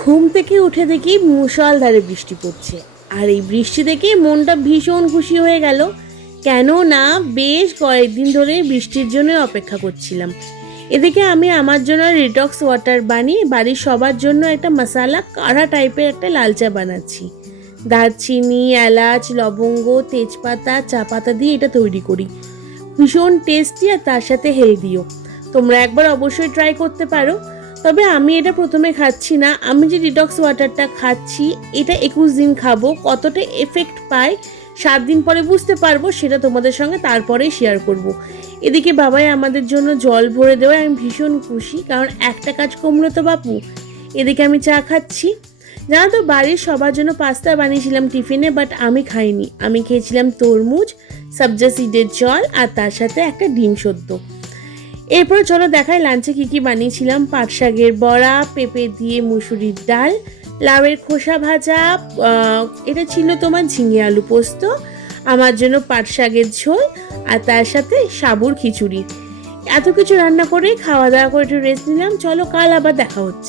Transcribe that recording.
ঘুম থেকে উঠে দেখি মুষলধারে বৃষ্টি পড়ছে। আর এই বৃষ্টি দেখে মনটা ভীষণ খুশি হয়ে গেল। কেন না বেশ কয়েকদিন ধরে বৃষ্টির জন্য অপেক্ষা করছিলাম। এদিকে আমি আমার জন্য রিটক্স ওয়াটার বানিয়ে বাড়ির সবার জন্য একটা মশালা কাঢ়া টাইপের একটা লাল চা বানাচ্ছি। দারচিনি, এলাচ, লবঙ্গ, তেজপাতা, চা পাতা দিয়ে এটা তৈরি করি। ভীষণ টেস্টি আর তার সাথে হেলদিও। তোমরা একবার অবশ্যই ট্রাই করতে পারো। তবে আমি এটা প্রথমে খাচ্ছি না, আমি যে ডিটক্স ওয়াটারটা খাচ্ছি এটা 21 দিন খাবো। কতটা এফেক্ট পাই 7 দিন পরে বুঝতে পারবো, সেটা তোমাদের সঙ্গে তারপরেই শেয়ার করব। এদিকে বাবাই আমাদের জন্য জল ভরে দেওয়ায় আমি ভীষণ খুশি, কারণ একটা কাজ কমলো তো বাপু। এদিকে আমি চা খাচ্ছি। জানো তো, বাড়ির সবার জন্য পাস্তা বানিয়েছিলাম টিফিনে, বাট আমি খাইনি। আমি খেয়েছিলাম তরমুজ, সবজা সিডের জল আর তার সাথে একটা ডিম সেদ্ধ। এরপর চলো দেখাই লাঞ্চে কী কী বানিয়েছিলাম। পাট শাকের বড়া, পেঁপে দিয়ে মুসুরির ডাল, লাউয়ের খোসা ভাজা, এটা ছিল তোমার ঝিঙে আলু পোস্ত, আমার জন্য পাট শাকের ঝোল আর তার সাথে সাবুর খিচুড়ি। এত কিছু রান্না করে খাওয়া দাওয়া করে একটু রেস্ট নিলাম। চলো কাল আবার দেখা হচ্ছে।